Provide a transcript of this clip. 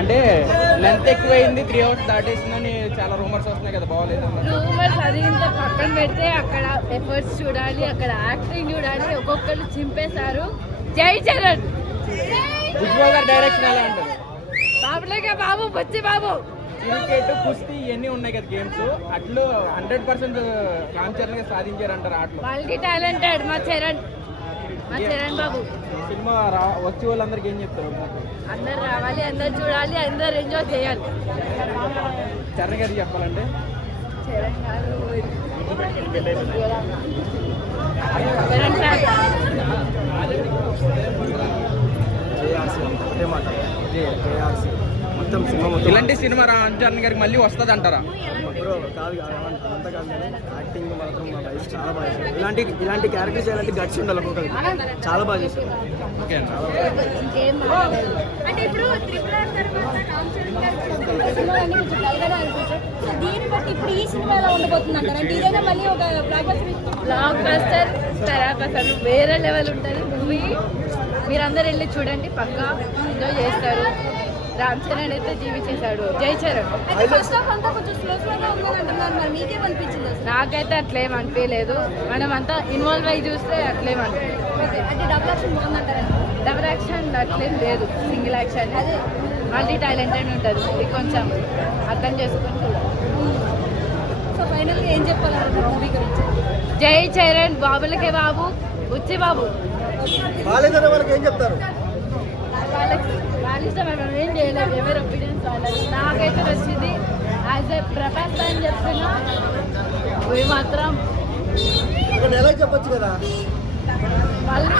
అంటే లెంత్ ఎక్కువైంది, 3 hours దాటేసిందని చాలా రూమర్స్ వస్తున్నాయి కదా, బాగోలేదు రూమర్స్ అది ఇంత పక్కన పెడితే అక్కడ ఎఫర్ట్స్ చూడాలి, అక్కడ యాక్టింగ్ చూడాలి, ఒక్కొక్కరు చింపేశారు. జై చరణ్. ఉజ్వల్ గారి డైరెక్షన్ ఎలా అంటారు? బాబులేగా బాబు, బుచ్చి బాబు. క్రికెట్, కుస్తీ ఇవన్నీ ఉన్నాయి కదా గేమ్స్, అట్లు 100% రామ్ చరణ్ గా సాధించారంటారు ఆటలు. మల్టీ టాలెంటెడ్ మా చరణ్ బాబు. సినిమా వచ్చే వాళ్ళందరికీ ఏం చెప్తారు? అందరు రావాలి, అందరు చూడాలి, అందరు ఎంజాయ్ చేయాలి. చరణ్ గారికి చెప్పాలంటే చరణ్ గారు ఇలాంటి సినిమా రామ్ చరణ్ గారికి మళ్ళీ వస్తుంది అంటారా? యాక్టింగ్ మాత్రం మా లైఫ్ చాలా బాగా చేశారు. ఇలాంటి క్యారెక్టర్స్ ఇలాంటి గట్స్ ఉండాలి ఒక్కొక్కరికి. చాలా బాగా చేశారు. అంటే ఇప్పుడు ట్రిపుల్ ఆర్ తర్వాత రామ్ చరణ్ దీన్ని బట్టి ఇప్పుడు ఈ సినిమా ఎలా ఉండబోతుంది అంటారు? అంటే ఇదైనా మళ్ళీ ఒక బ్లాక్ బస్టర్ అసలు వేరే లెవెల్ ఉంటుంది మూవీ. మీరందరూ వెళ్ళి చూడండి, పక్కా ఎంజాయ్ చేస్తారు. రామ్ చరణ్ అయితే జీవించేశాడు. జై చరణ్. ఫస్ట్ హాఫ్ అంతా కొంచెం స్లో స్లోగా ఉందని అంటున్నారు, మరి మీకేమనిపించింది? నాకైతే అట్లేం అనిపించలేదు. మనం అంతా ఇన్వాల్వ్ అయ్యి చూస్తే అట్లేం అనిపించలేదు. అంటే డబుల్ యాక్షన్ బాగుందంటారా? డబుల్ యాక్షన్ అట్లేం లేదు, సింగిల్ యాక్షన్. అదే మల్టీ టాలెంటెడ్ ఉంటుంది, ఇది కొంచెం అర్థం చేసుకొని చూడాలి. సో ఫైనల్గా ఏం చెప్పాలంటారు మూవీ గురించి? జై చరణ్, బాబులకే బాబు, బుచ్చి బాబు. బాలేదనే వాళ్ళకి ఏం చెప్తారు? వాళ్ళ ఇష్టం, మనం ఏం చేయలేదు. ఎవరి ఒపీనియన్స్ వాళ్ళది. నాకైతే వచ్చింది యాజ్ ఏ ప్రభాస్ అని చెప్తున్నా. ఇవి మాత్రం నెల చెప్పొచ్చు కదా. వాళ్ళు